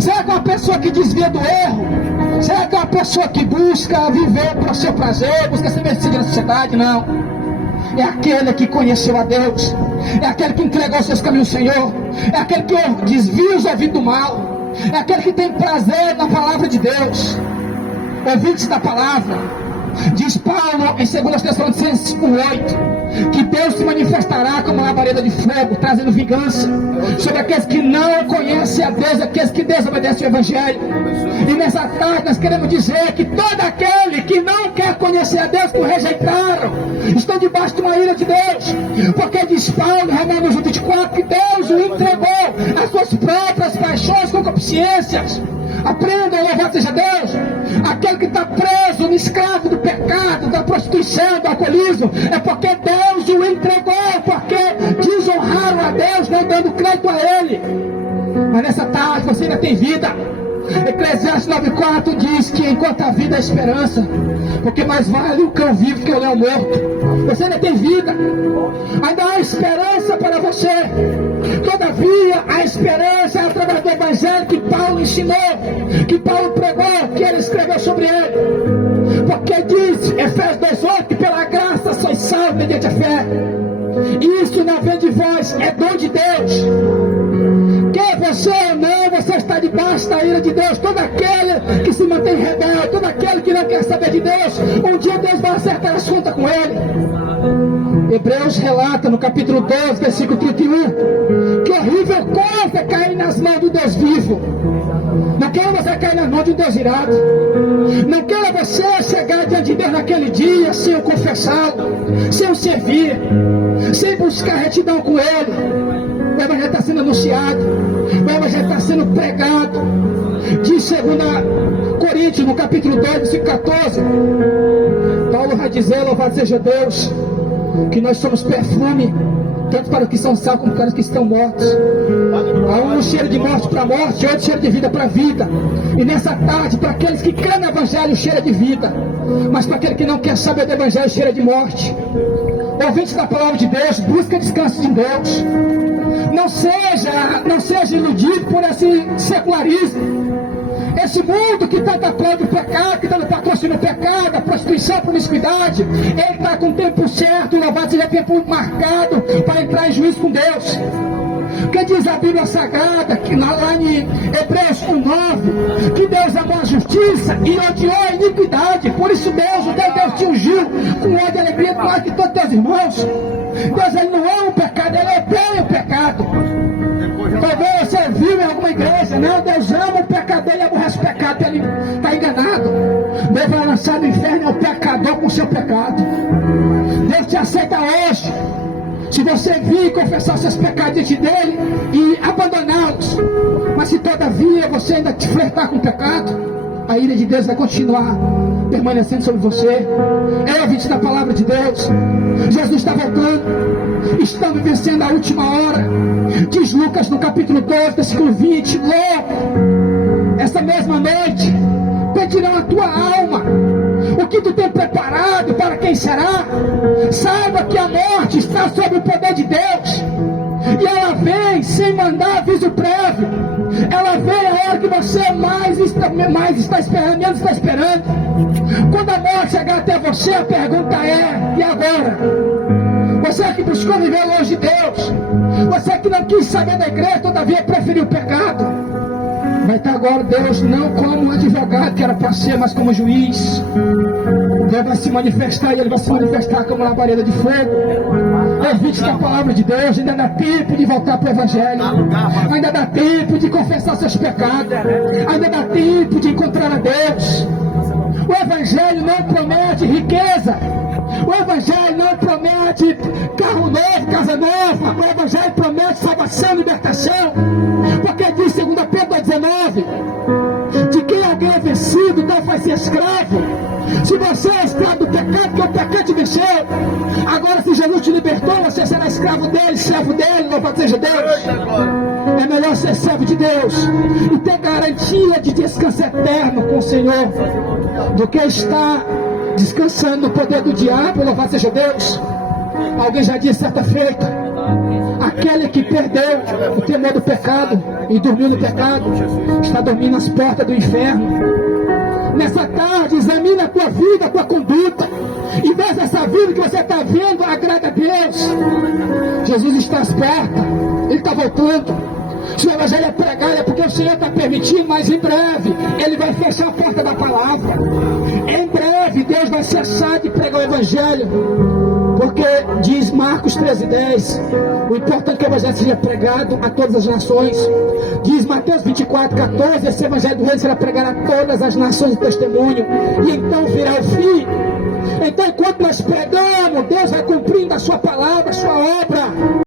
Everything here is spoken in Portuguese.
Será que é uma pessoa que desvia do erro? Será que é uma pessoa que busca viver para o seu prazer, busca ser vencido na sociedade? Não. É aquele que conheceu a Deus, é aquele que entregou seus caminhos ao Senhor, é aquele que desvia os ouvidos do mal, é aquele que tem prazer na palavra de Deus. Ouvintes da palavra, diz Paulo em 2 Tessalonicenses 1:8, que Deus se manifestará como labareda de fogo, trazendo vingança sobre aqueles que não conhecem a Deus, aqueles que desobedecem o Evangelho. E nessa tarde nós queremos dizer que todo aquele que não quer conhecer a Deus, que o rejeitaram, estão debaixo de uma ira de Deus, porque diz Paulo em Romanos 24 que Deus o entregou às suas próprias paixões, concupiscências. Aprenda a louvar seja Deus. Aquele que está preso, no escravo do pecado, da prostituição, do alcoolismo, é porque Deus o entregou, porque desonraram a Deus, não dando crédito a Ele. Mas nessa tarde você ainda tem vida. Eclesiastes 9:4 diz que enquanto a vida é esperança, porque mais vale o cão vivo que o leão morto. Você ainda tem vida, ainda há esperança para você. Todavia, a esperança é através do Evangelho que Paulo ensinou, que Paulo pregou, que ele escreveu sobre ele. Porque diz, Efésios 2:8, que pela graça sois salvos mediante a fé. Isso não vem de vós, é dom de Deus. Quer você ou não, você está debaixo da ira de Deus. Todo aquele que se mantém rebelde, todo aquele que não quer saber de Deus, um dia Deus vai acertar as contas com ele. Hebreus relata no capítulo 12, versículo 31, que horrível coisa é cair nas mãos do Deus vivo. Não queira você cair nas mãos de um Deus irado. Não queira você chegar diante de Deus naquele dia sem o confessá-lo, sem o servir, sem buscar retidão com Ele. O Evangelho está sendo anunciado, o Evangelho está sendo pregado. Diz 2 Coríntios, no capítulo 2, versículo 14, Paulo vai dizer, louvado seja Deus, que nós somos perfume, tanto para os que são salvos como para os que estão mortos. Há um cheiro de morte para a morte, outro cheiro de vida para a vida. E nessa tarde, para aqueles que creem no Evangelho, cheira de vida, mas para aquele que não quer saber do Evangelho, cheira de morte. Ouvintes da palavra de Deus, busca descanso em Deus. Não seja iludido por esse secularismo. Esse mundo que está apoiando o pecado, que está patrocinando o pecado, a prostituição, a promiscuidade, ele está com o tempo certo, louvado seja tempo marcado para entrar em juízo com Deus. Porque diz a Bíblia Sagrada, que lá em Hebreus 1:9, que Deus amou a justiça e odiou a iniquidade. Por isso Deus te ungiu com ódio e alegria mais que todos os teus irmãos. Deus, ele não ama o pecado, ele odeia o pecado. Talvez você viu em alguma igreja, não, Deus ama o pecador e aborrece o pecado, ele está enganado. Deus vai lançar no inferno ao pecador com o seu pecado. Deus te aceita hoje, se você vir e confessar seus pecados diante dele e abandoná-los. Mas se todavia você ainda te flertar com o pecado, a ira de Deus vai continuar permanecendo sobre você. É ouvinte da palavra de Deus. Jesus está voltando, estamos vencendo a última hora. Diz Lucas no capítulo 12, versículo 20, logo, essa mesma noite, pedirão a tua alma. O que tu tem preparado, para quem será? Saiba que a morte está sob o poder de Deus, e ela vem sem mandar aviso prévio. Ela vem a hora que você mais está esperando, menos está esperando. Quando a morte chegar até você, a pergunta é, e agora? Você que buscou viver longe de Deus, você que não quis saber da igreja, todavia preferiu o pecado, vai estar agora Deus não como advogado que era para ser, mas como juiz. Deus vai se manifestar, e Ele vai se manifestar como labareda de fogo. Ouvinte da palavra de Deus, ainda dá tempo de voltar para o Evangelho, ainda dá tempo de confessar seus pecados, ainda dá tempo de encontrar a Deus. O Evangelho não promete riqueza, o Evangelho não promete carro novo, casa nova. O Evangelho promete salvação, libertação, porque diz 2 Pedro 2:19, de quem alguém é vencido, então vai ser escravo. Se você é escravo do pecado, que o pecado te venceu, agora se Jesus te libertou, você será escravo dele, servo dele, louvado seja Deus. É melhor ser servo de Deus e ter garantia de descanso eterno com o Senhor, do que estar descansando no poder do diabo, louvado seja Deus. Alguém já disse certa feita, aquele que perdeu o temor do pecado e dormiu no pecado, está dormindo nas portas do inferno. Nessa tarde, examina a tua vida, a tua conduta, e vê se essa vida que você está vendo agrada a Deus. Jesus está às portas, Ele está voltando. Se o evangelho é pregado é porque o Senhor está permitindo, mas em breve Ele vai fechar a porta da palavra. Em breve Deus vai cessar de pregar o evangelho, porque diz Marcos 13:10, o importante é que o evangelho seja pregado a todas as nações. Diz Mateus 24:14, esse evangelho do reino será pregado a todas as nações de testemunho, e então virá o fim. Então enquanto nós pregamos, Deus vai cumprindo a sua palavra, a sua obra.